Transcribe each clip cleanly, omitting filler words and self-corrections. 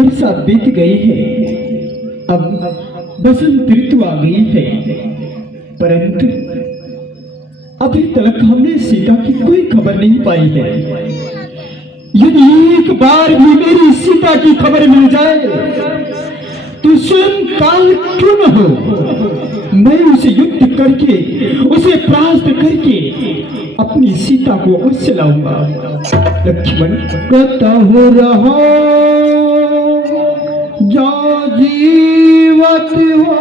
वर्षा बीत गई है, अब बसंत ऋतु आ गई है, परंतु अभी तक हमने सीता की कोई खबर नहीं पाई है। यदि एक बार भी मेरी सीता की खबर मिल जाए तो स्वयं काल क्यों न हो, मैं उसे युद्ध करके, उसे परास्त करके अपनी सीता को अवश्य लाऊंगा। लक्ष्मण कतहु रहो जा जीवत हो,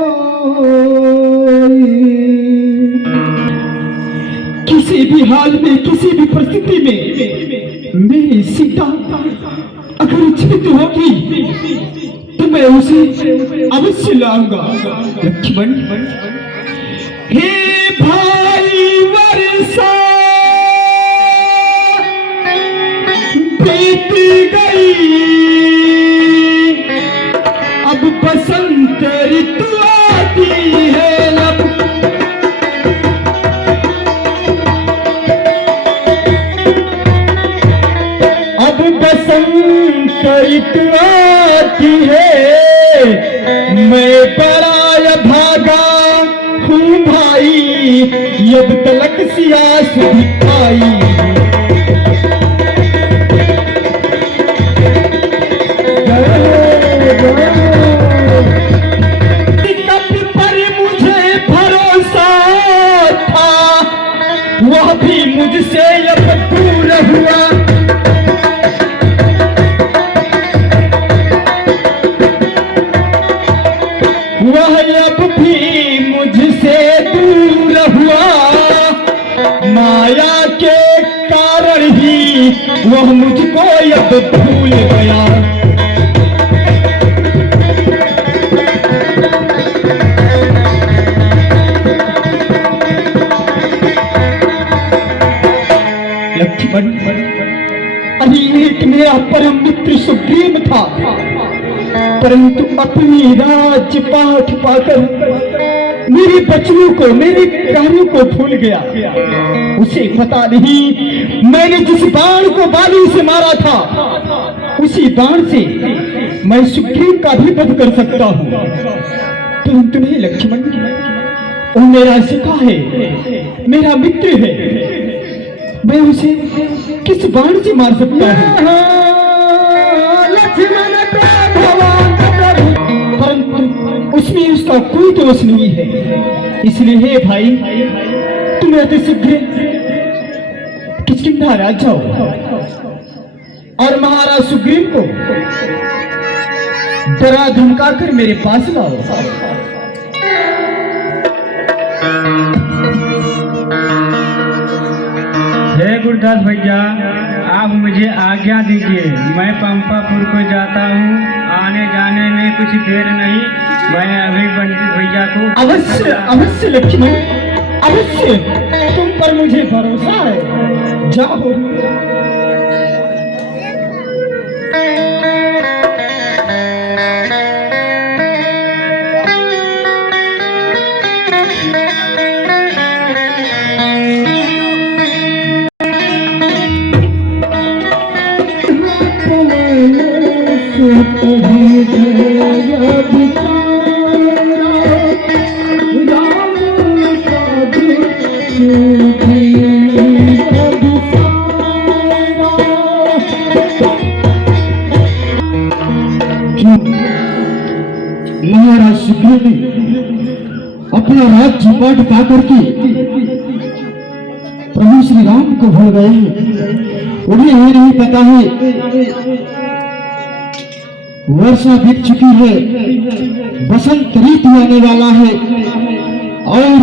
किसी भी हाल में, किसी भी परिस्थिति में मेरी सीता अगर जीवित होगी तो मैं उसे अवश्य लाऊंगा। लक्ष्मण, हे भाई वर्षा बीत गई, अब बसंत ऋतु आती है। अब बसंत ऋतु आती है, मैं बड़ा भागा हूँ भाई, अब तलक सियास दिखाई। वह भी मुझसे अब दूर हुआ, वह अब भी मुझसे दूर हुआ, माया के कारण ही वह मुझको अब भूल गया। लक्ष्मण, अभी एक मेरा परम मित्र सुग्रीव था, परंतु अपनी राज्य पाठ पाकर मेरे बचनों को, मेरे कार्यों को भूल गया। उसे पता नहीं मैंने जिस बाण को बाली से मारा था, उसी बाण से मैं सुग्रीव का भी वध कर सकता हूँ, परंतु नहीं लक्ष्मण, वो मेरा सिखा है, मेरा मित्र है, मैं उसे किस बाण से मार सकता हूँ? परंतु उसमें उसका कोई दोष नहीं है, इसलिए हे भाई, तुम अति शीघ्र किष्किंधा राज्य जाओ और महाराज सुग्रीव को डरा धमका कर मेरे पास लाओ। जय गुरुदास भैया, आप मुझे आज्ञा दीजिए, मैं पंपापुर को जाता हूँ, आने जाने में कुछ देर नहीं, मैं अभी पंडित भैया को अवश्य अवश्य लक्ष्मण, अवश्य, तुम पर मुझे भरोसा है, जाओ। महाराज सुग्रीव ने अपना राज्य पाठ पाकर के प्रभु श्री राम को भूल गए हैं। उन्हें ये नहीं पता है वर्षा बीत चुकी है, बसंत ऋतु आने वाला है, और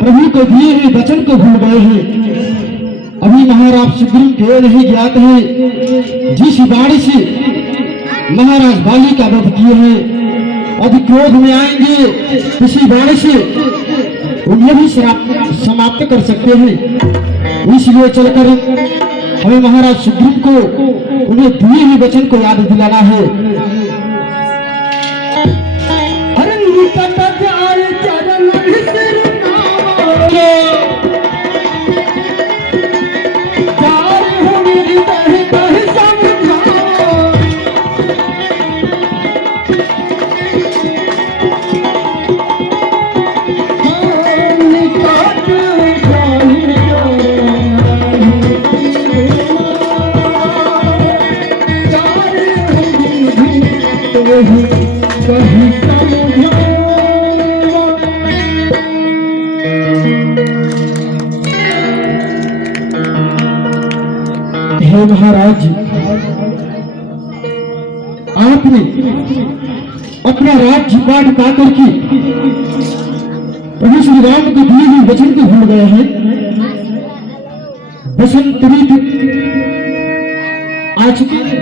प्रभु को दिए हुए वचन को भूल गए हैं। अभी महाराज सुग्रीव को नहीं ज्ञात है जिस बाणी से महाराज बाली का वध किए हैं, अभी क्रोध में आएंगे, किसी बाणी से उन्हें भी समाप्त कर सकते हैं। इसलिए चलकर हमें महाराज सुग्रीव को उन्हें दिए हुए वचन को याद दिलाना है। यही कहीं समझावा। हे महाराज, आपने अपना राज्य बांट पाकर के प्रभु श्री राम के दिए हुए वचन को भूल गए हैं। बसंत ऋतु आ चुकी है।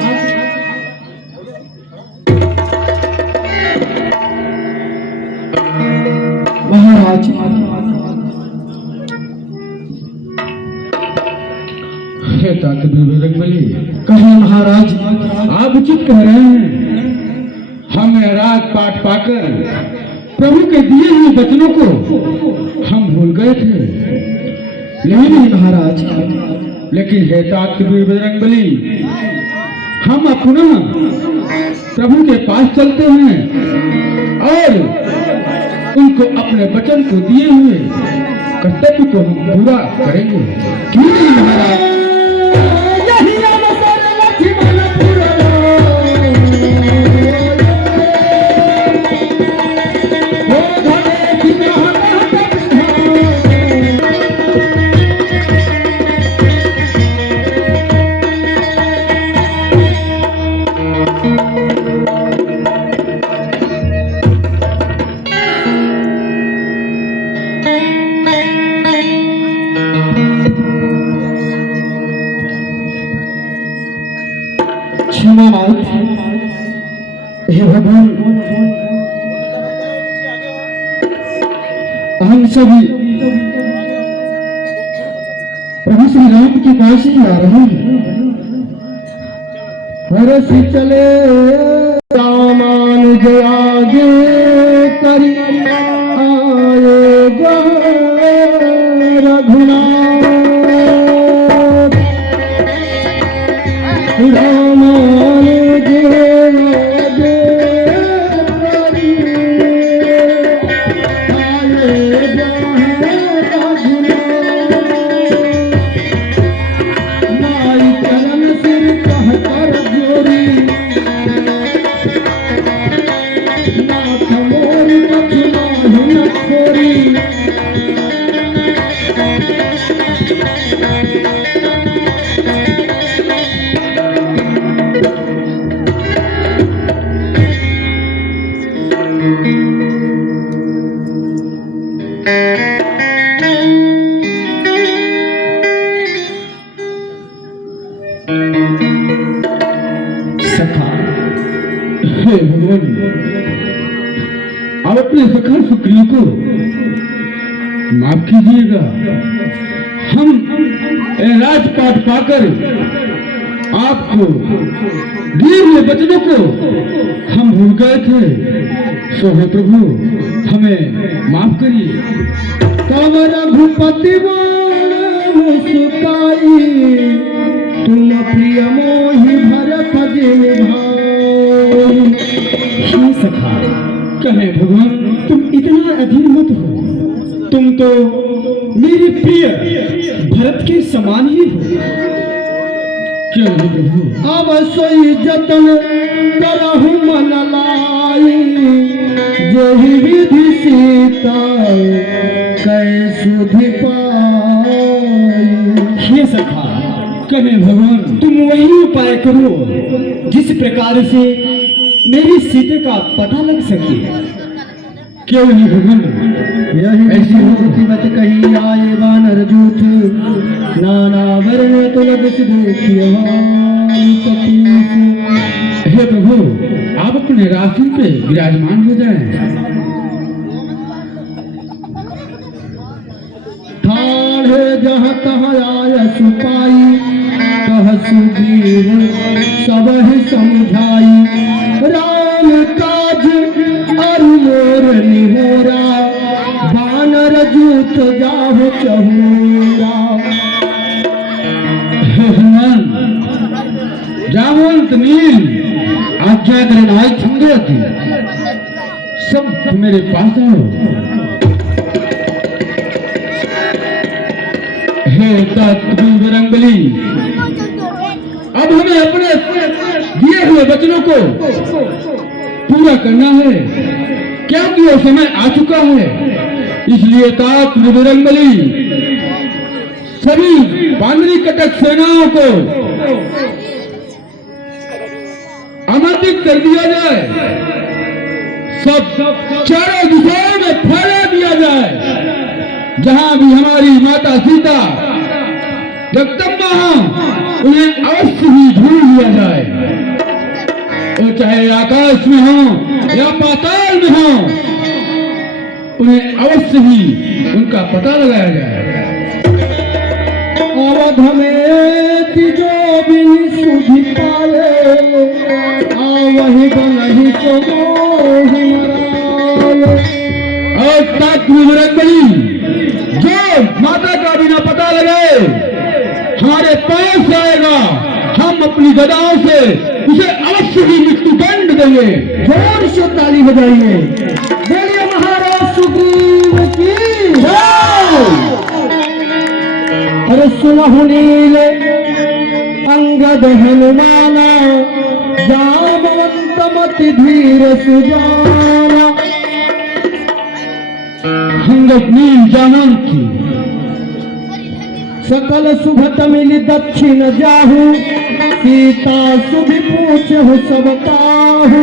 महाराज, हे बजरंगबली, कहे महाराज। आप उचित कह रहे हैं। हम रात पाठ पाकर प्रभु के दिए हुए वचनों को हम भूल गए थे। नहीं महाराज, लेकिन हे बजरंगबली, हम अपना प्रभु के पास चलते हैं और उनको अपने वचन को दिए हुए कर्तव्य को हम पूरा करेंगे। क्यों नहीं महाराज? यही अवसर लक्ष्मण पुरलो, हो घरे की क्षमानाथ। हे भगवान, हम सभी प्रभु श्री राम के पास ही आ रहे हैं। हरस चले रामान आगे करी आए रघुनाथ। रामान आप अपने सखा सुग्रीव को माफ कीजिएगा। हम राजपाट पाकर आपको दिए हुए वचनों को हम भूल गए थे। सो हे प्रभु, हमें माफ करिए। तब रघुपति मुस्काई, तुम प्रिय मोहि भरत जिन भाई। हे सखा, कहे भगवान, तुम इतना अधीर मत हो। तुम तो मेरे प्रिय भरत के समान ही हो। क्यों नहीं प्रभु? अवश्य जतन करहु मन लाई, जेहि विधि सीता कै सुधि पाई। हे सखा, कहे भगवान, तुम वही उपाय करो जिस प्रकार से मेरी सीता का पता लग सके। क्यों नहीं भगवान? यही ऐसी मत कही आए वानर जूठ, नाना वर्ण तुलग हे प्रभु, आप अपने रास्ते पे विराजमान हो जाएं। ठाढ़े जहाँ तहाँ आय सुपाई, कह सुग्रीव सब ही समझाई। राम काज और मोर निहोरा, बानर जूत जाहु चहूरा। हनुमान, जामवंत नील, आज्ञा करें आई थंगरती, सब मेरे पास आओ। हे बजरंगबली, अब हमें अपने दिए हुए वचनों को पूरा करना है, क्योंकि वो समय आ चुका है। इसलिए तात बजरंगबली सभी बानरी कटक सेनाओं को आमंत्रित कर दिया जाए, सब चारों दिशाओं में फैला दिया जाए। जहां भी हमारी माता सीता जगदम्बा हो, उन्हें अवश्य ही ढूंढ लिया जाए। वो चाहे आकाश में हो या पाताल में हो, उन्हें अवश्य ही उनका पता लगाया जाए। अवध में तिजो बिन सुधि पाए, वही बनहि को मोहि मराए। और तात बजरंगबली जो माता का बिना पता लगाए हमारे पास आएगा, हम अपनी गदाओं से उसे अवश्य ही मृत्यु दंड देंगे। जोर से ताली बजाइए, बोलिए महाराज सुग्रीव की जय। अरे सुनहु नीले अंगद हनुमाना, जामवंत मति धीर सुजाना। अंगद नील जामवंत सकल सुभत मिल दक्षिण जाहू, सीता सुधि पूछहु सब काहू।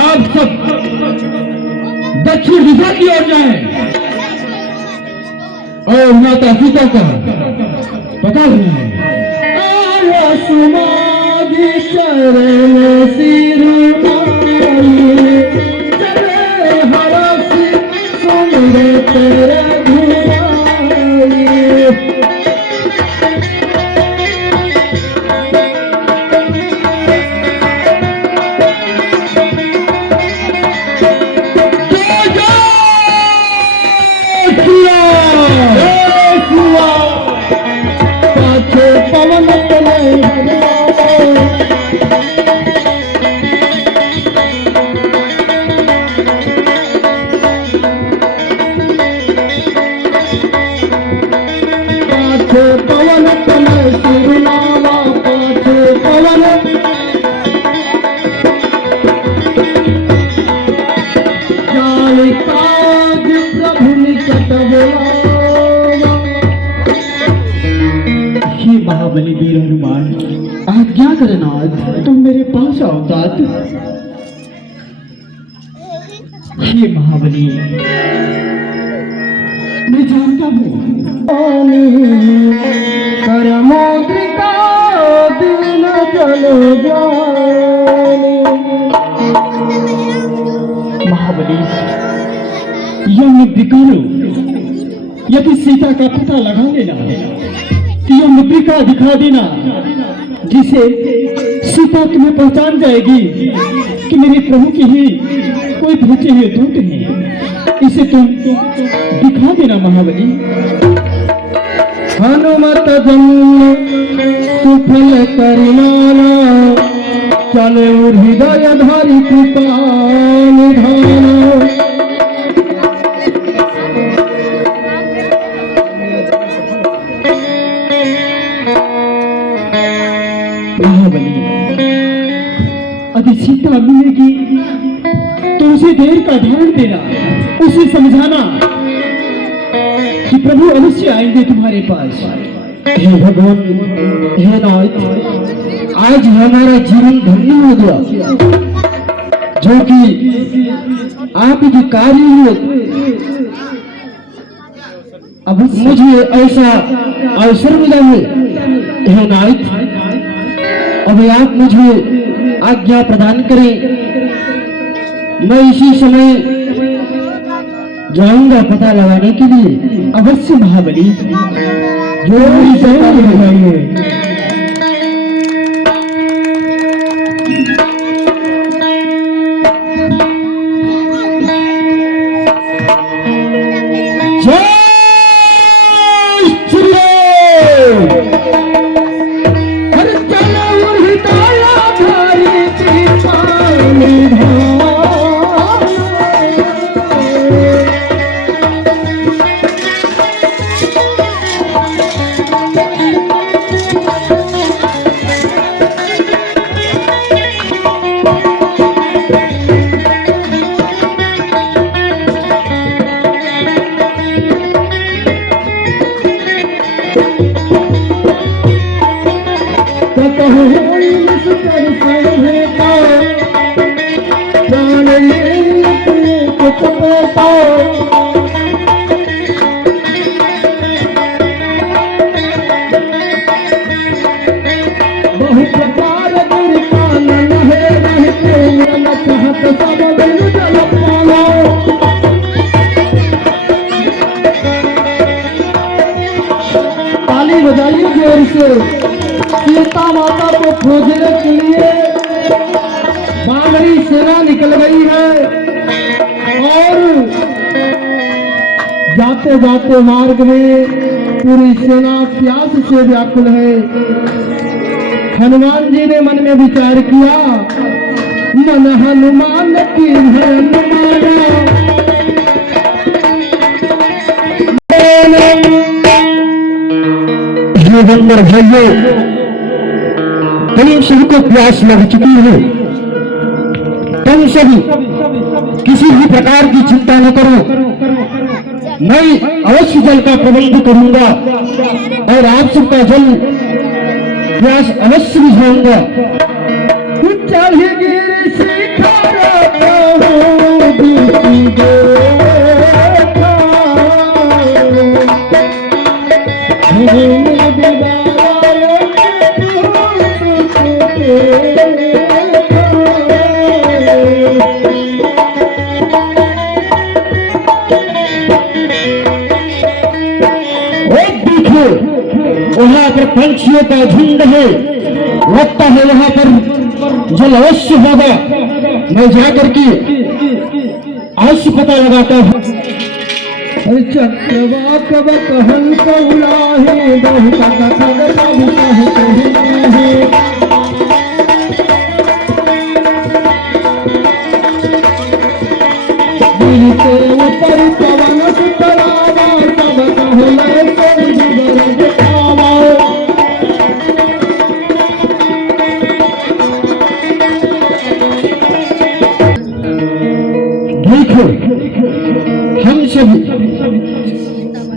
आप सब दक्षिण दिशा की ओर जाएं और माता सीता का पता लगाएं। आया सुमादि चरण सिर नाई, चले हरसि सुमिरे तेरे धुलाई। पवन तले पाछे पवन तले सिरनावा, पाछे पवन जाय काज प्रभु निकट बुलावा। हे महाबली वीर हनुमान, आज्ञा करनाथ, तुम मेरे पास आओ तात। हे महाबली, मैं जानता हूँ करमोद्रिका दिन चलो जाने। महाबली, यह मुद्रिका लो, यदि सीता का पता लगा लेना, यह मुद्रिका दिखा देना, जिसे सीता तुम्हें पहचान जाएगी कि मेरे प्रभु के ही कोई भेजे हुए दूत हैं। इसे तुम दिखा देना महाबली। हनुमत जन्म सुफल करिमाना, चले हृदय धारी कृपा निधाना। महाबली, यदि सीता मिलेगी तो उसे देर का ध्यान देना, उसे समझाना कि प्रभु अवश्य आएंगे तुम्हारे पास। हे भगवान, हे नाथ, आज हमारा जीवन धन्य हो गया, जो कि आपकी कार्य हुए। अब मुझे ऐसा अवसर मिला है। हे नाथ, अब आप मुझे आज्ञा प्रदान करें, मैं इसी समय जाऊंगा पता लगाने के लिए। अवश्य महाबली, जो भी चाहिए। जाता बहु प्रकार गिर कानन है रहते मन चाहत सब बिन जल पालो ताली बजाइए जोर से सीता माता को खोजने के लिए बानरी सेना निकल गई है और जाते जाते मार्ग में पूरी सेना प्यास से व्याकुल है। हनुमान जी ने मन में विचार किया, मन हनुमान की युवंदर भाइयों, तुम सबको प्यास लग चुकी है। तुम सभी किसी भी प्रकार की चिंता न करो, मैं अवश्य जल का प्रबंध करूंगा और आप सबका जल प्यास अवश्य बुझाऊंगा। चढ़ गिर शिखर वहां पर पंछियों का झुंड है, लगता है वहां पर जल अवश्य होगा। मैं जाकर के अवश्य पता लगाता हूँ। चक्रवाक हंस उड़ाहे ऊपर पवन सुतरावा सब कहले हम सब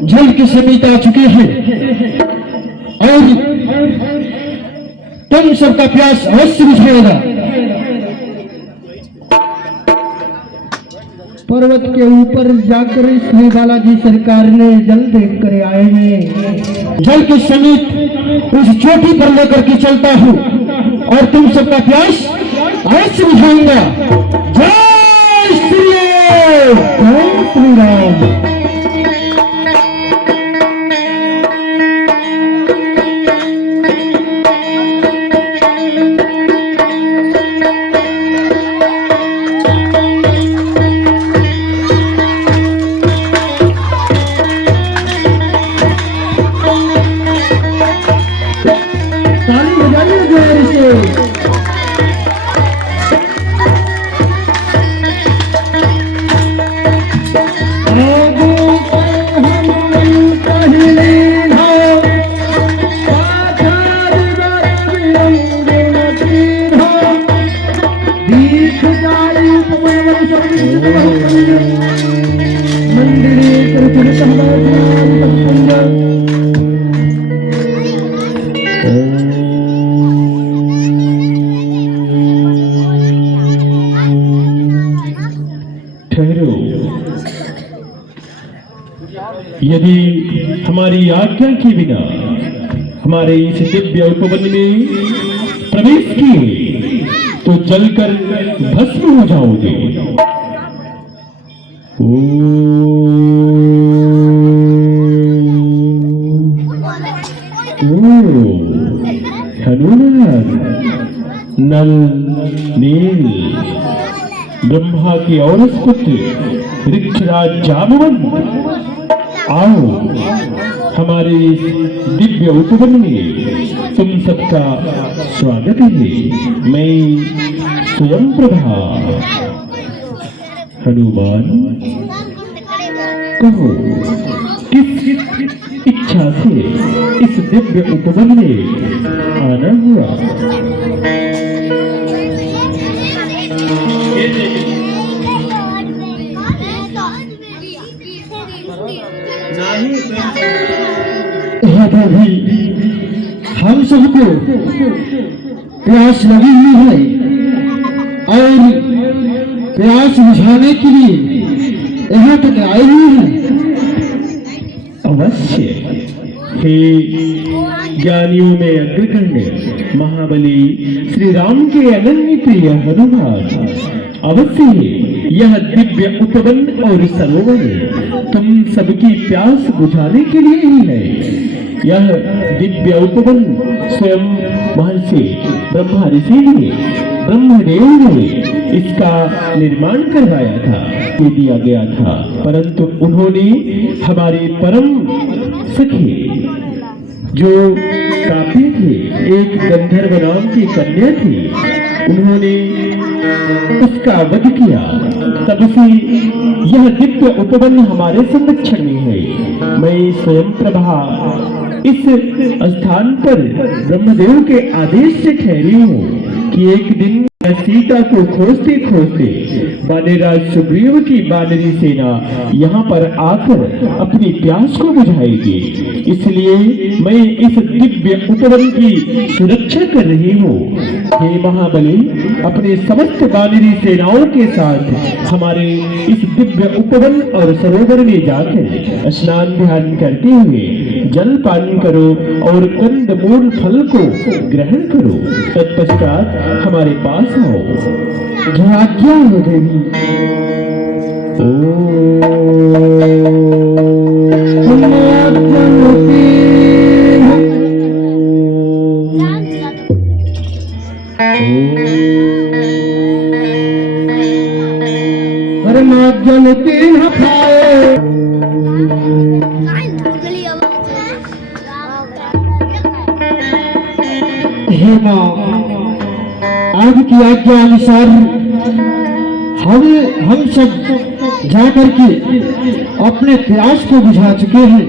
जल के समीप आ चुके हैं और तुम सबका प्यास अवश्य बुझाएगा। पर्वत के ऊपर जाकर श्री बालाजी सरकार ने जल देख कर आए हैं। जल के समीप उस चोटी पर लेकर के चलता हूँ और तुम सबका प्यास अवश्य बुझाऊंगा। जय श्री राम, जय श्री राम। ताली बजाइए जोर से। ठहरो, यदि हमारी आज्ञा के बिना हमारे इस दिव्य उपवन में प्रवेश किए तो जलकर भस्म हो जाओगे। हनुमान, नल, नील, ब्रह्मा के औरस पुत्र ऋक्षराज जामवंत, आओ हमारे इस दिव्य उपवन में तुम सबका स्वागत है। मैं स्वयं प्रभा। हनुमान, कहो किस इच्छा से इस दिव्य उपवन में आना हुआ? भी हम सबको प्यास लगी हुई है और प्यास बुझाने के लिए यहाँ तक आए ही हैं। अवश्य हे ज्ञानियों में अग्रगण्य महाबली श्री राम के अनन्य प्रिय हनुमान, अवश्य यह दिव्य उपवन और सरोवर तुम सबकी प्यास बुझाने के लिए ही है। यह दिव्य उपवन स्वयं महर्षि ब्रह्मा ऋषि ने, ब्रह्मदेव ने इसका निर्माण करवाया था, ये दिया गया था, परंतु उन्होंने हमारे परम सखे जो काफी थे, एक गंधर्व नाम की कन्या थी, उन्होंने उसका वध किया। तब से यह दिव्य उपवन हमारे संरक्षण में है। मैं स्वयं प्रभा इस स्थान पर ब्रह्मदेव के आदेश से ठहरी हूँ कि एक दिन सीता को खोजते खोजते वानरराज सुग्रीव की वानरी सेना यहाँ पर आकर अपनी प्यास को बुझाएगी। इसलिए मैं इस दिव्य उपवन की सुरक्षा कर रही हूँ। हे महाबली, अपने समस्त वानरी सेनाओं के साथ हमारे इस दिव्य उपवन और सरोवर में जाकर स्नान ध्यान करते हुए जल पान करो और कंद मूल फल को ग्रहण करो। तत्पश्चात हमारे पास आओ। जो आज्ञा हो देवी। जनती न खाए हे माँ, आपकी आज्ञा अनुसार हम सब जाकर के अपने प्यास को बुझा चुके हैं।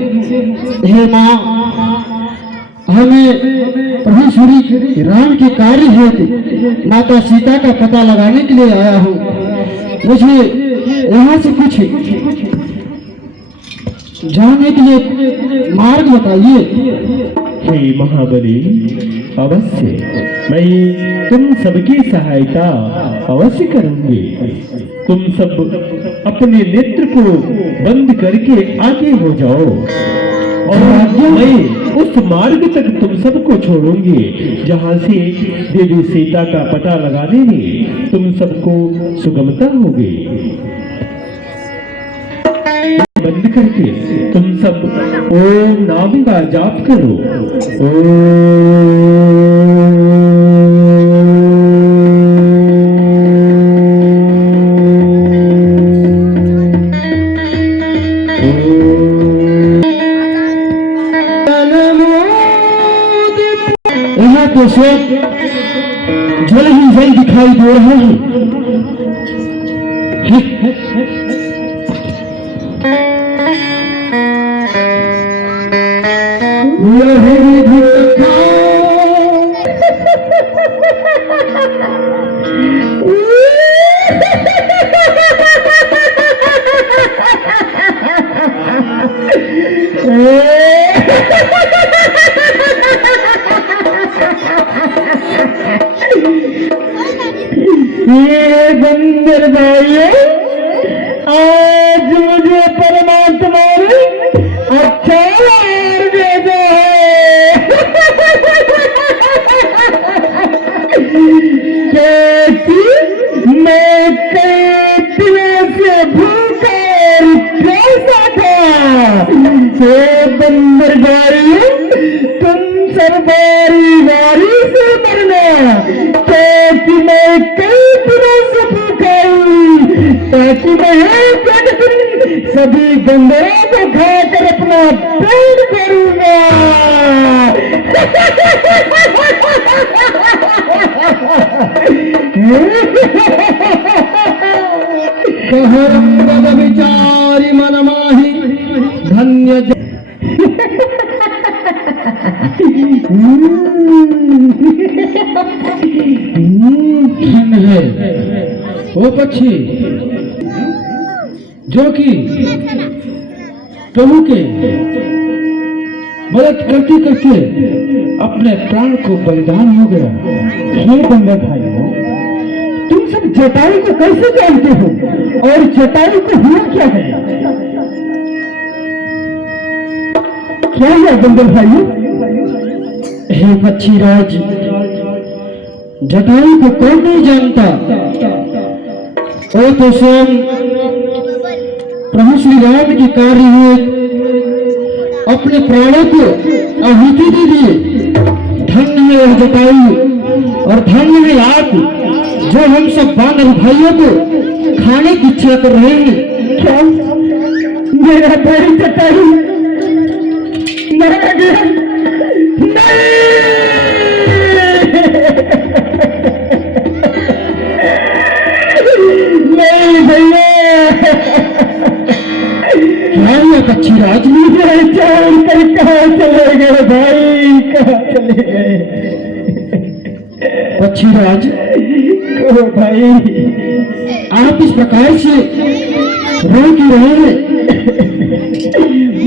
हे माँ, हमें प्रभु श्री राम के कार्य हेतु माता सीता का पता लगाने के लिए आया हूँ। मुझे यहाँ से कुछ जाने के लिए मार्ग बताइए। हे महाबली, अवश्य मैं तुम सबकी सहायता अवश्य करूंगी। तुम सब अपने नेत्र को बंद करके आगे हो जाओ और मैं उस मार्ग तक तुम सबको छोड़ूंगी जहां से देवी सीता का पता लगाने में तुम सबको सुगमता होगी। बंद करके तुम सब ओम नाम का जाप करो। यहाँ तो सब जल ही जल दिखाई दे रहे हैं। ये बंदर भाइयों, आज मुझे परमात्मा ने अच्छा वर भेजा है। कैसी मैं कई दिनों से भूखा और प्यासा था। ये बंदर भाइयों, तुम सब बारी बारी से मरना, क्योंकि मैं कई दिनों से भूखा हूँ, ताकि मैं सभी बंदरों को खाकर अपना पेट भरूंगा। कहरम विचारी मन माही धन्य है वो पक्षी जो कि प्रभु के मदद करते करते अपने प्राण को बलिदान हो गया। हे बंदर भाइयों, तुम सब तुम जटायु को कैसे जानते हो और जटायु को हुआ क्या है? क्या है बंदर भाई? हे पक्षीराज, जटायु को कौन नहीं जानता? वो तो स्वयं प्रभु श्री राम के कार्य हुए अपने प्राणों को आहुति दे दिए। धन्य है यह जटायु और धन्य है आप जो हम सब वानर भाइयों को खाने की इच्छा कर रहे हैं। क्या मेरा भाई जटायु मर गया? नहीं भैया, क्या पक्षीराज मुझे छोड़कर कहाँ चले गए भाई, कहाँ चले गए? पक्षीराज ओ भाई, आप इस प्रकार से रो क्यों रहे हैं?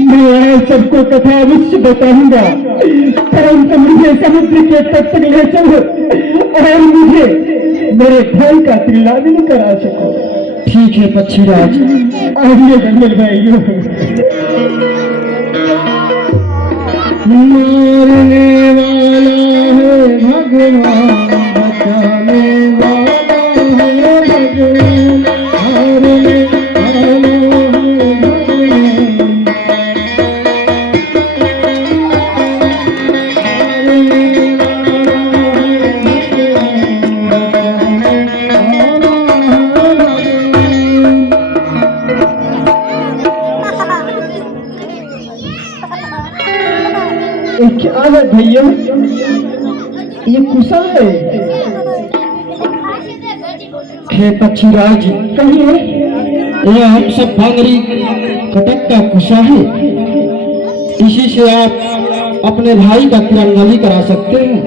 मैं सबको कथा अवश्य बताऊंगा, परंतु मुझे समुद्र के तट तक ले चलो और मुझे मेरे भाई का तिलाविन करा सको। ठीक है पक्षीराज, आइए बंदर भाइयों। मारने वाला है भगवान, बचाने वाला है भगवान, हारने वाला है क्या है भैया? ये कुशा है? हे पक्षीराज, कहिए। यह हम सब भांगरी कटक का कुशा है, इसी से आप अपने भाई का तिरंगाली करा सकते हैं।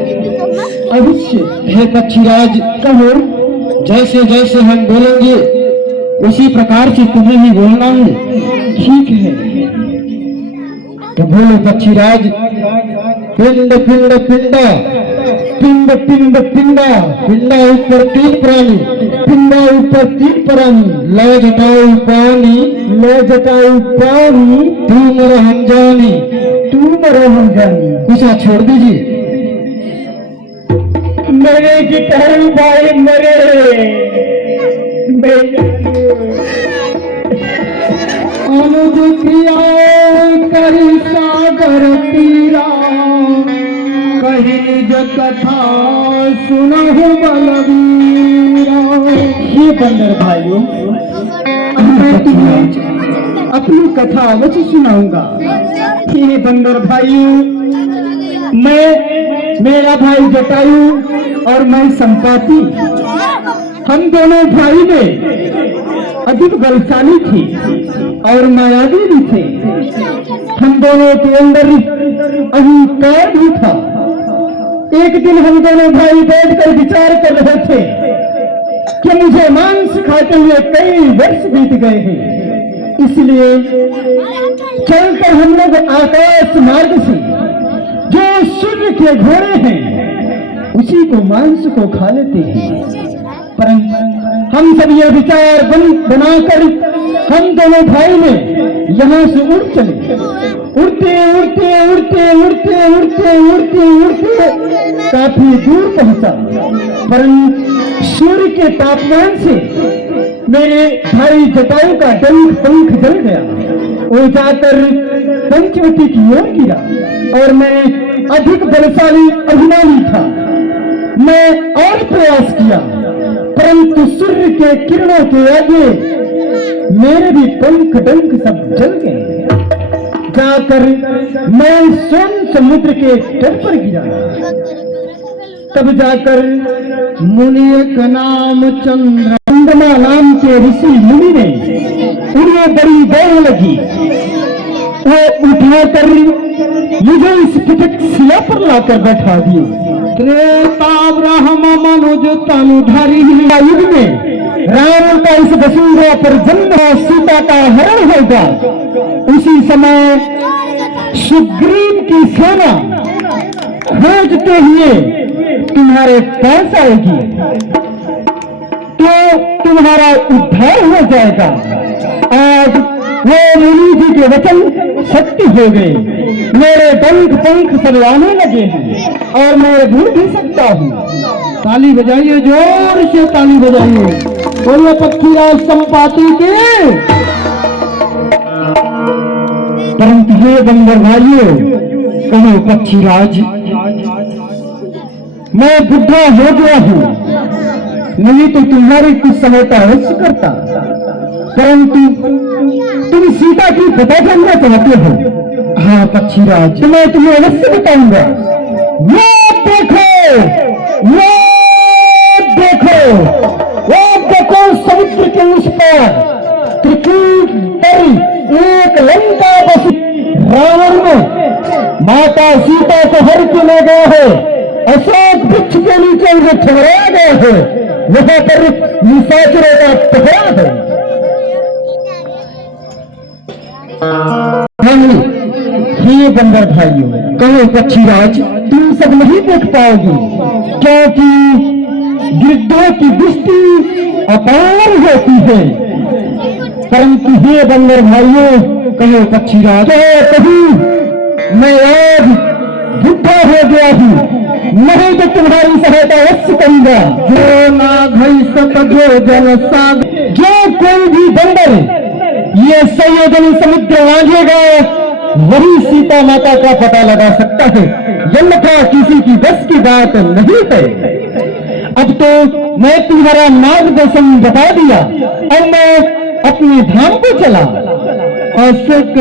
अवश्य। हे पक्षीराज, कहो। जैसे जैसे हम बोलेंगे उसी प्रकार से तुम्हें ही बोलना है। ठीक है, तो बोलो पक्षीराज। पिंड पिंड पिंडा, पिंड पिंड पिंडा, पिंडा ऊपर तीन प्राणी, पिंडा ऊपर तीन प्राणी, लो जटायु पानी, लो जटायु पानी, तू मरो हम जानी, तू मरो हम जानी। कुछ छोड़ दीजिए। मेरे जटायु भाई मरे, अनुज क्रिया करी सागर तीरा, कही जो कथा सुनहु बलवीरा। ये बंदर भाइयों, मैं तुम्हें अपनी कथा अवश्य सुनाऊंगा। ये बंदर भाइयों, मेरा भाई जटायु और मैं संपाति, हम दोनों भाई में अधिक बलशाली थी और मायावी भी थे। हम दोनों के अंदर अहंकार भी था। एक दिन हम दोनों भाई बैठकर विचार कर रहे थे कि मुझे मांस खाते हुए कई वर्ष बीत गए हैं, इसलिए चलकर हम लोग आकाश मार्ग से जो सूर्य के घोड़े हैं उसी को मांस को खा लेते हैं। परंतु हम सब यह विचार बनाकर हम दोनों भाई ने यहाँ से उड़ चले। उड़ते उड़ते उड़ते उड़ते उड़ते उड़ते उड़ते काफी दूर पहुंचा, परंतु सूर्य के तापमान से मेरे भाई जटायु का डंक पंख जल गया। वो जाकर पंचवटी की ओर गिरा और मैं अधिक बलशाली अभिमानी था। मैं और प्रयास किया, परंतु सूर्य के किरणों के आगे मेरे भी पंख डंक सब जल गए। जाकर मैं स्वयं समुद्र के तट पर गिरा। तब जाकर मुनि का नाम चंद्रमा नाम के ऋषि मुनि ने उन्हें बड़ी दौड़ लगी, वो उठाकर मुझे इस पिटक शिला पर लाकर बैठा दिए। त्रेता ब्रह्म मनुज तनुधारी युग में राम का इस वसुंधरा पर जन्म, सीता का हरण होगा। उसी समय सुग्रीव की सेना खोजते हुए तुम्हारे पास आएगी। तो तुम्हारा उद्धार हो जाएगा। आज वो मुनि जी के वचन सत्य हो गए, मेरे पंख सरवाने लगे हैं और मैं घूम भी सकता हूँ। ताली बजाइए, जोर से ताली बजाइए, बोलो पक्षीराज संपाति के। परंतु हे बंदर भाइयों, कहो पक्षीराज, मैं बुढ़ा हो गया हूँ, नहीं तो तुम्हारी कुछ सहायता अवश्य करता, परंतु तुम सीता की पता जानना चाहते हो। हाँ पक्षीराज, तो मैं तुम्हें अवश्य बताऊंगा। वो देखो, वो देखो, वो देखो, समुद्र के उस पार त्रिकूट पर एक लंका बसी रावण में माता सीता को हर के ले गया है। अशोक वृक्ष के नीचे उन्हें ठहराया गया है, वहां पर निशाचरों का टकरा है। हे बंदर भाइयों, कहो पक्षीराज, तुम सब नहीं देख पाओगे, क्योंकि गिद्धों की दृष्टि अपार होती है। परंतु हे बंदर भाइयों, कहो पक्षीराज, कहीं मैं आज बुढ़ा हो गया हूँ, नहीं तो तुम्हारी सहायता अवश्य करूंगा। जो ना घई सत जो जन साग, जो कोई भी बंदर ये संयोजन समुद्र मांगेगा, वही सीता माता का पता लगा सकता है। अन्यथा किसी की बस की बात नहीं है। अब तो मैं तुम्हारा मार्गदर्शन बता दिया, अब मैं अपने धाम को चला। अशोक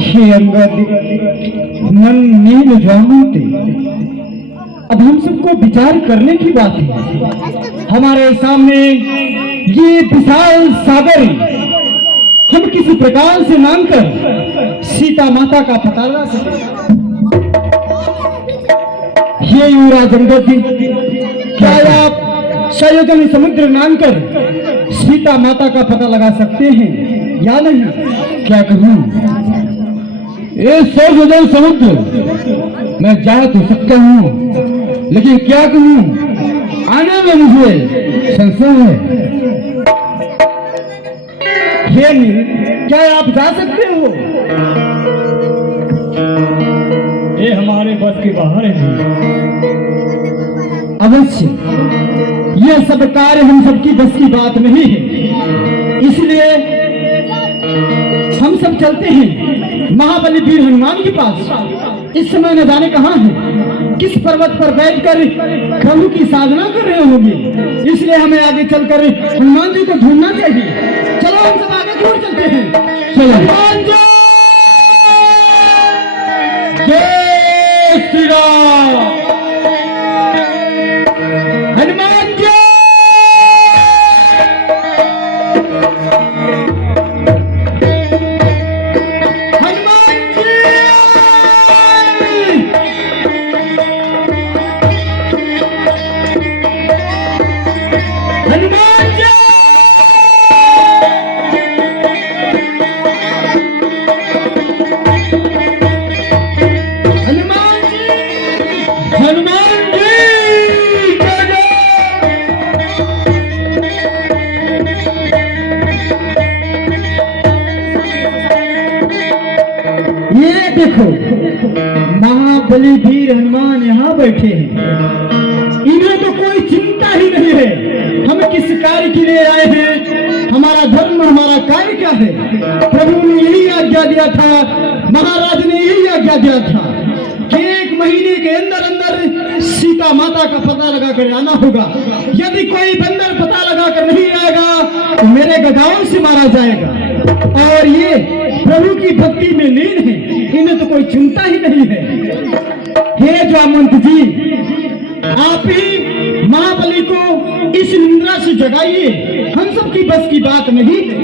ही अंगद मन नील जामते। अब हम सबको विचार करने की बात है। हमारे सामने ये विशाल सागर, हम किसी प्रकार से मांगकर सीता माता का पता लगा सकते। ये युवराज अंगद जी, क्या आप संयोजन समुद्र मांगकर सीता माता का पता लगा सकते हैं या नहीं? क्या कहूँ, ये संयोजन समुद्र मैं जा तो सकता हूँ, लेकिन क्या कहूँ, आने में मुझे संशय है। क्या आप जा सकते हो? ये हमारे बस के बाहर है। अवश्य, यह सब कार्य हम सबकी बस की बात नहीं है, इसलिए हम सब चलते हैं महाबली वीर हनुमान के पास। इस समय न जाने कहाँ है, किस पर्वत पर बैठकर प्रभु की साधना कर रहे होंगे, इसलिए हमें आगे चलकर हनुमान जी को ढूंढना चाहिए। चलो हम सब आगे दूर चलते हैं। चलो। हनुमान जी, जय श्री राम। हनुमान जी, देखो महाबली वीर हनुमान यहाँ बैठे हैं। इन्हें तो कोई चिंता ही नहीं है, हम किस कार्य के लिए आए हैं, हमारा धर्म हमारा कार्य क्या है। प्रभु ने यही आज्ञा दिया था, महाराज ने यही आज्ञा दिया था कि 1 महीने के अंदर अंदर सीता माता का पता लगा कर आना होगा। यदि कोई बंदर पता लगा कर नहीं आएगा तो मेरे गदाओं से मारा जाएगा। और ये प्रभु की भक्ति में लीन है, इन्हें तो कोई चिंता ही नहीं है। हे जामवंत जी, आप ही महाबली को इस निंद्रा से जगाइए, हम सब की बस की बात नहीं है।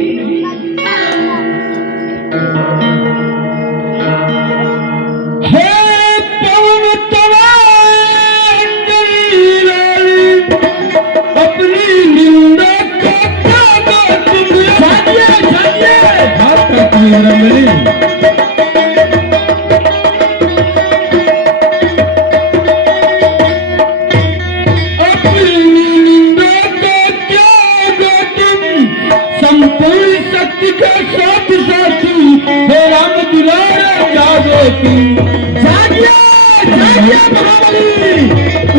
हे पवन तनय अपनी निंदा को तुम की जागिए जागिए महाबली,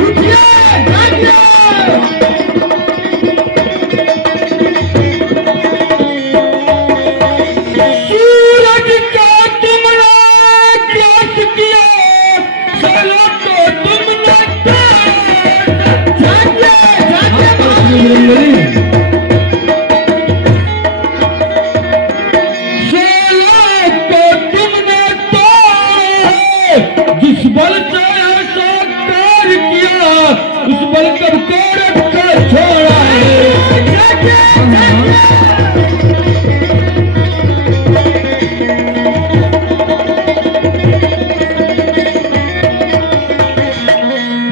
उठिए जागिए। सूरज का तुमने ग्रास किया, चलो तो तुमने जागिए जागिए महाबली। जिस बल से ऐसा कार्य किया, उस बल कब को रख कर छोड़ा है।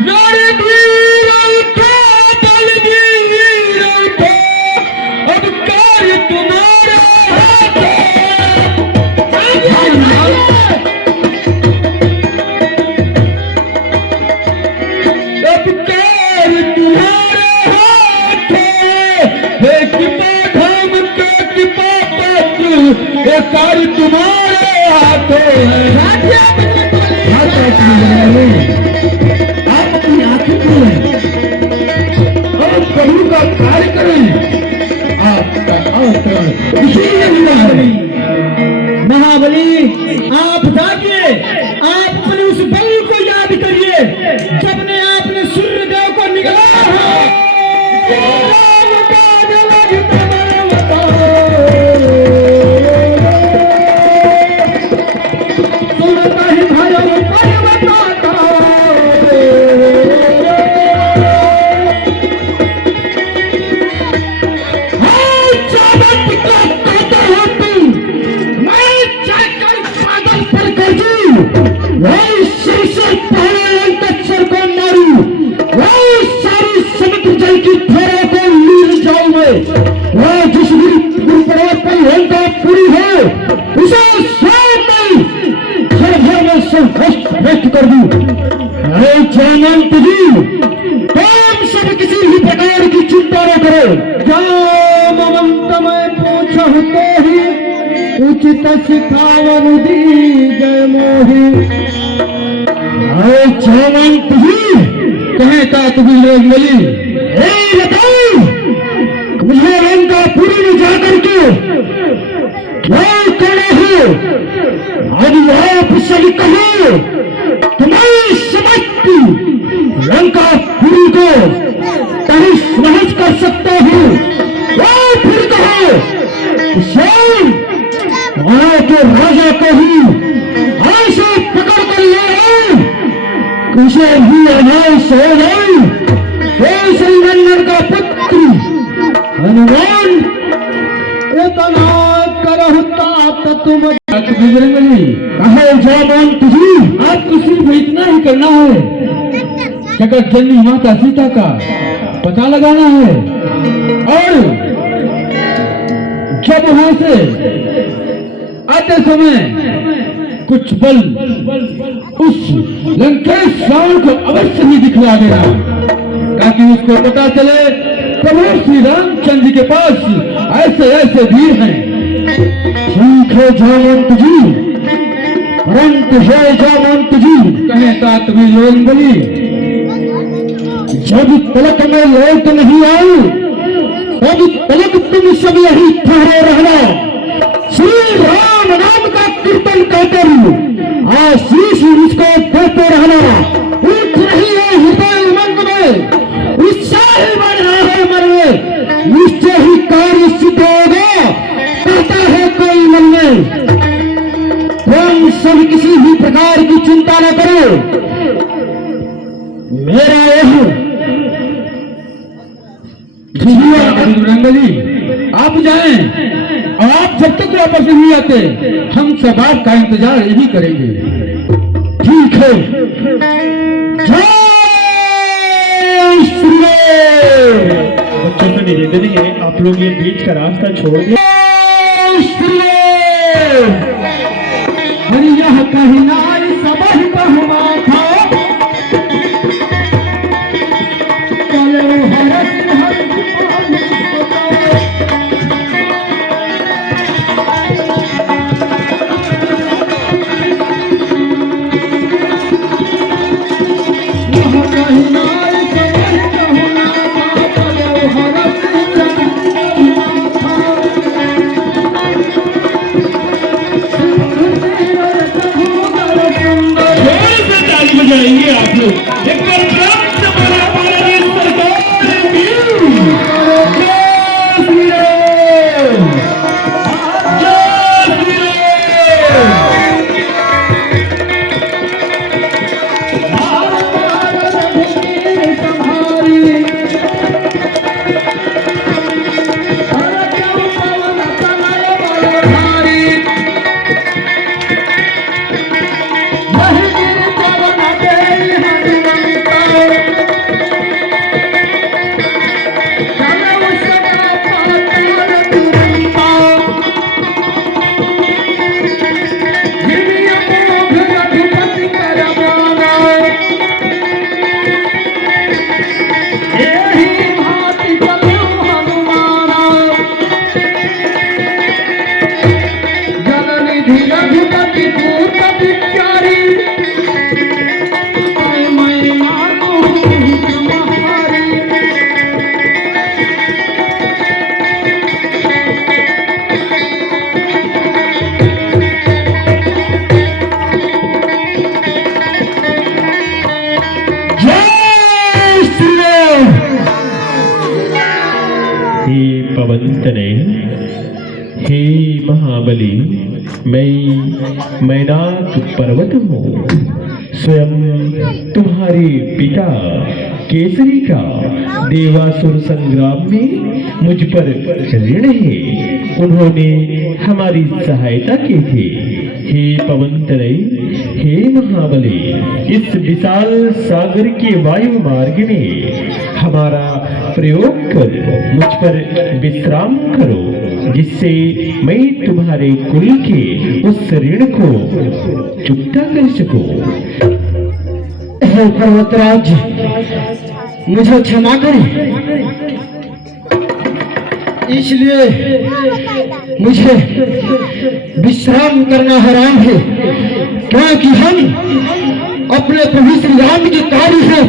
रणधीर उठो, बलवीर उठो, अब कार्य तुम्हारे हाथ कार्य तुम्हारे हाथों है। आप अपनी आंखें खोलें और प्रभु का कार्य करें। आपका अवतरण इसीलिए हुआ है। महाबली आप जागिए, आप अपने उस बल को याद करिए जब ने आपने सूर्यदेव को निगला है। सुनता ही भाइयों पर्वता व्यक्त कर दूं। अरे जयमंत जी, तुम सब किसी भी प्रकार की चिंता न करो। जामवंत मैं पूछहु तो ही उचित सिखावन दी जय मोहि। अरे जयवंत जी, कहे का तुम्हें लोग मिली, बताओ मुझे लंकापुरी में जाकर के क्या करना है। आज आप सभी कहो तुम्हारी समझती लंकापुरी को कहीं सहज कर सकता हूँ, और फिर कहो वहां के राजा को ही ऐसे पकड़ कर ले आए, उसे भी अनायास हो जाए। श्री नंदन का पुत्र हनुमान इतना करहु तात तुम बजरंगबली। कहे जयवंत जी, आपको सिर्फ इतना ही करना है, जगत जननी माता सीता का पता लगाना है, और जब वहां से आते समय कुछ बल उस लंकेश रावण को अवश्य ही दिखला देना, ताकि उसको पता चले प्रभु श्री रामचंद्र के पास ऐसे ऐसे वीर हैं। ठीक है जयवंत जी, परंतु है जयवंत जी, कहे का तुम्हें लोग बोली, जब तलक में लौट नहीं आई तब तलक तुम सब यही ठहरे रहना। श्री राम नाम का कीर्तन कहकर आशीष उसको देते रहना। उठ रही है हृदय उमंग में, उत्साह बढ़ रहा है मन में, निश्चय ही कार्य सिद्ध होगा कहता है कोई मन में। तुम सब किसी भी प्रकार की चिंता न करो, मेरा यह बजरंगबली आप जाएं, और आप जब तक वापस नहीं आते हम सब आपका इंतजार यही करेंगे। ठीक है। जय श्री राम। बच्चों से निवेदन है आप लोग ये बीच का रास्ता छोड़ दें। जय श्री राम। हरि यह कहना सबह कहवा था, चलो हर हर एक बार प्राप्त करो हमारी सरकार की। जय श्री राम, जय श्री राम। पवनतनय, हे महाबली, मैं मैनाक पर्वत हूँ। स्वयं तुम्हारे पिता केसरी का देवासुर संग्राम में मुझ पर ऋण है। उन्होंने हमारी सहायता की थी। हे पवनतनय, हे महाबली, इस विशाल सागर के वायु मार्ग में हमारा प्रयोग कर मुझ पर विश्राम करो, जिससे मैं तुम्हारे कुल के उस ऋण को चुकता कर सकूं। हे पर्वतराज, मुझे क्षमा करें। इसलिए मुझे विश्राम करना हराम है, क्योंकि हम अपने प्रभु श्री राम के कार्य से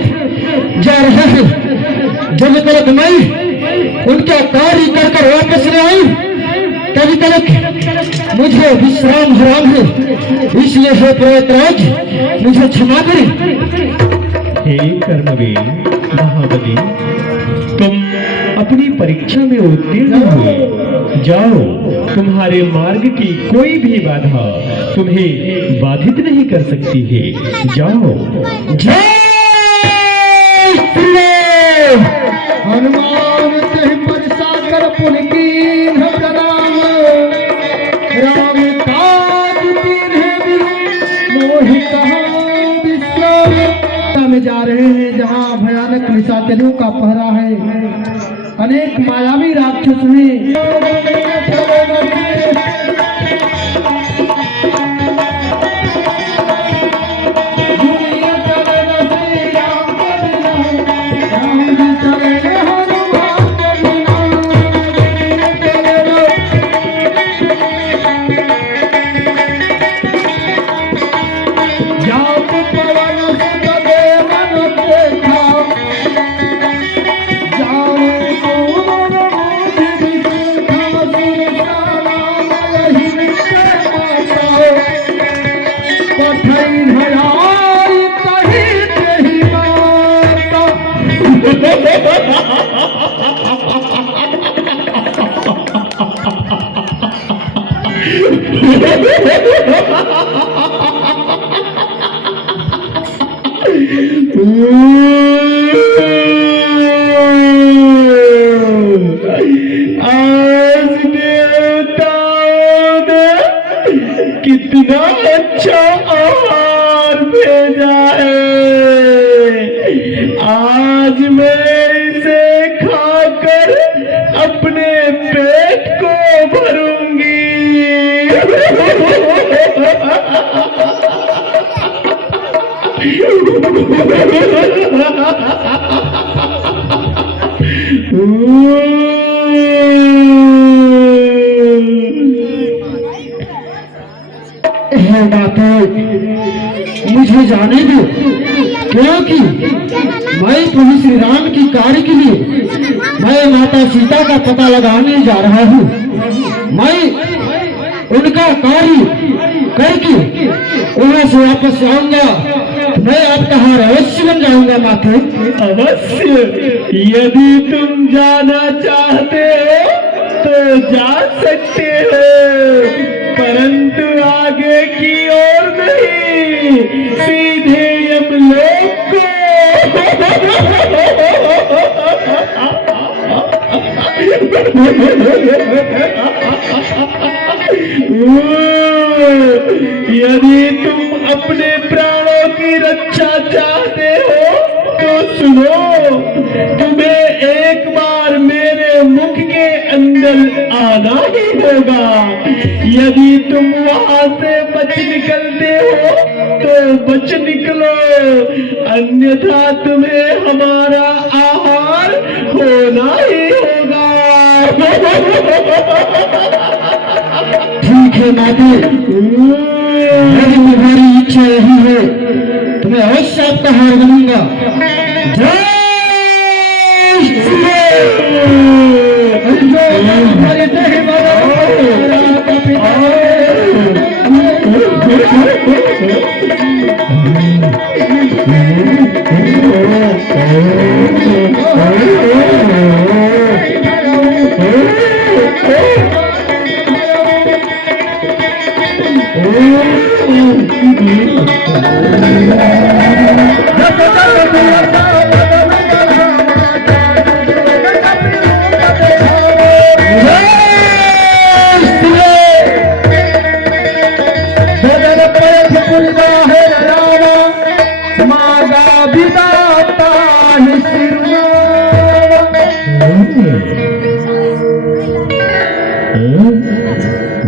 जा रहे हैं। जब तक मैं उनका कार्य कर कर वापस न आई, तभी तक मुझे विश्राम हराम है। इसलिए हे पर्वतराज, मुझे क्षमा करें। हे कर्मवीर महाबली, तुम अपनी परीक्षा में उत्तीर्ण हुए। जाओ, तुम्हारे मार्ग की कोई भी बाधा तुम्हें बाधित नहीं कर सकती है। जाओ। जय हनुमान तेह पर साकर पुलकी प्रणाम। राम काज दीन्हे मोहि कहाँ विश्राम। में जा रहे हैं जहाँ भयानक निशाचरों का पहरा है। अनेक मायावी राक्षस हैं। आज देवताओं ने कितना अच्छा आहार भेजा है। आज मैं इसे खाकर अपने पेट को भरूंगी। हे माता, मुझे जाने दो, क्योंकि मैं प्रभु श्री राम की कार्य के लिए मैं माता सीता का पता लगाने जा रहा हूँ। मैं उनका कार्य करके वहां से वापस आऊंगा। मैं आपका हार अवश्य बन जाऊंगा माथे। अवश्य, यदि तुम जाना चाहते हो तो जा सकते हो, परंतु आगे की ओर नहीं, सीधे यमलोक को। यदि तुम अपने प्राणों की रक्षा चाहते हो तो सुनो, तुम्हें एक बार मेरे मुख के अंदर आना ही होगा। यदि तुम वहां से बच निकलते हो तो बच निकलो, अन्यथा तुम्हें हमारा आहार होना ही होगा। ठीक है माते, यदि तुम्हारी इच्छा यही है तो मैं अवश्य आपका हार बनूंगा। जय श्री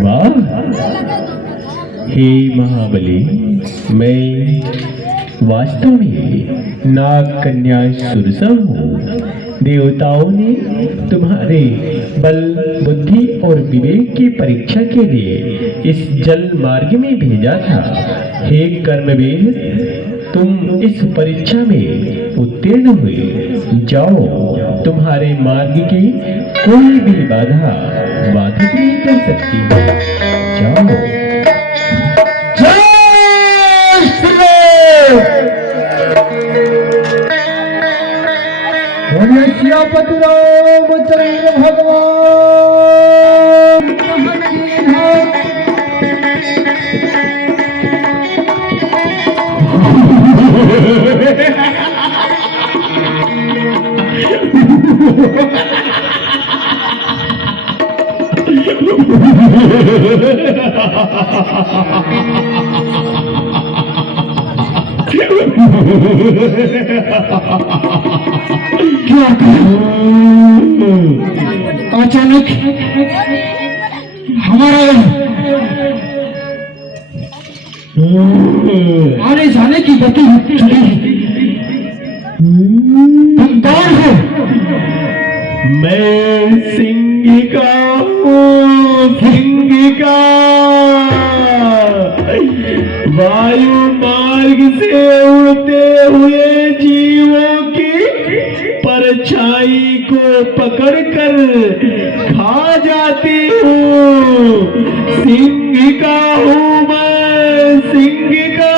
वाह, हे महाबली, मैं वास्तव में नाग कन्या सुरसा हूँ। देवताओं ने तुम्हारे बल, बुद्धि और विवेक की परीक्षा के लिए इस जल मार्ग में भेजा था। हे कर्मवीर, तुम इस परीक्षा में उत्तीर्ण हुए। जाओ, तुम्हारे मार्ग की कोई भी बाधा बाधित नहीं कर सकती। जाओ। सियापति रामचंद्र भगवान क्या अचानक हमारा आने जाने की गति छुटी। तुम कौन हो? मैं सिंगिका हूँ, सिंगिका। वायु मार्ग से उड़ते हुए जीवों की परछाई को पकड़कर खा जाती हूँ। सिंगिका हूँ मैं, सिंगिका।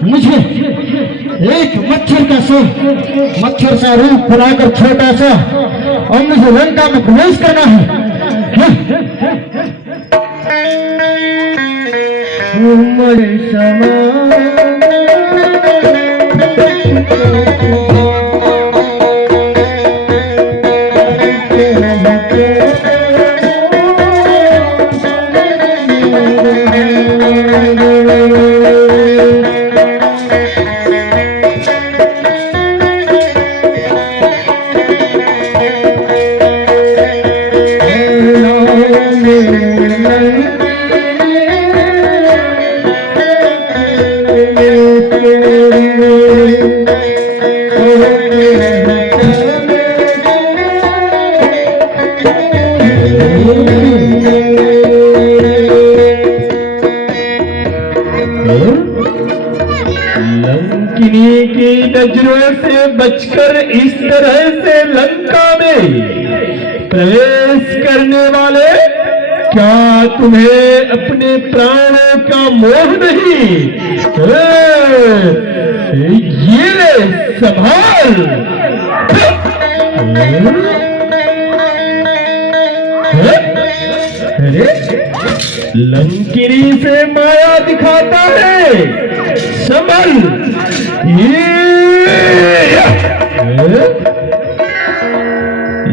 मुझे एक मच्छर सा रूप बनाकर छोटा सा और मुझे लंका में प्रवेश करना है। लंकिनी की नजरों से बचकर इस तरह से लंका में प्रवेश करने वाले, क्या तुम्हें अपने प्राणों का मोह नहीं? ये ले संभाल। अरे लंकिनी से माया दिखाता है, संभल।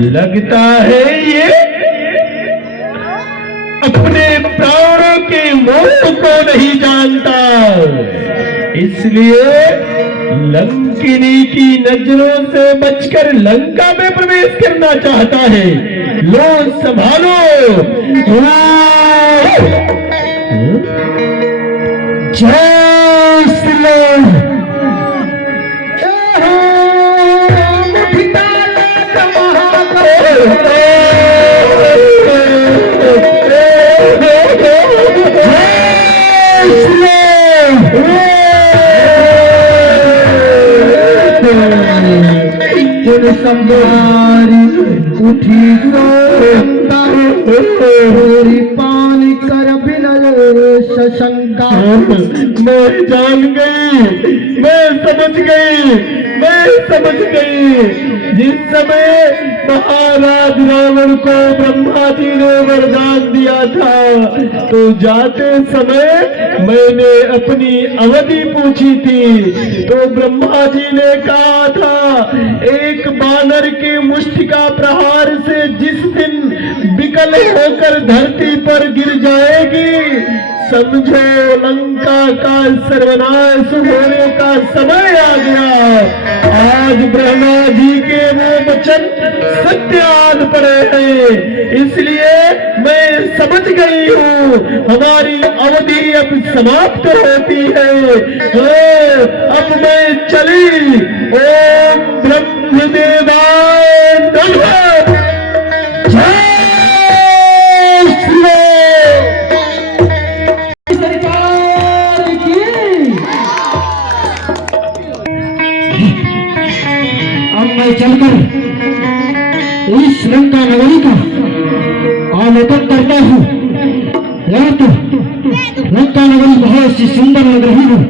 लगता है ये अपने प्राणों के मोह को नहीं जानता, इसलिए लंकिनी की नजरों से बचकर लंका में प्रवेश करना चाहता है। लो संभालो। जय श्री राम। संगारी उठी सोरी पानी कर विनय शशंका। मैं जान गई, मैं समझ गई, मैं समझ गई। जिस समय महाराज रावण को ब्रह्मा जी ने वरदान दिया था, तो जाते समय मैंने अपनी अवधि पूछी थी, तो ब्रह्मा जी ने कहा था एक बानर के मुष्टिका प्रहार से जिस दिन विकल होकर धरती पर गिर जाएगी, समझो लंका का सर्वनाश होने का समय आ गया। आज ब्रह्मा जी के वो वचन सत्य आन पड़े हैं, इसलिए मैं समझ गई हूँ हमारी अवधि अब समाप्त होती है। अब मैं चली। ओम ब्रह्मदेवाय नमः। जय श्री सरकार की। अब मैं चलकर इस लंका नगरी का अवलोकन करता हूँ। यह तो लंका नगरी बहुत सी सुंदर लग रही है।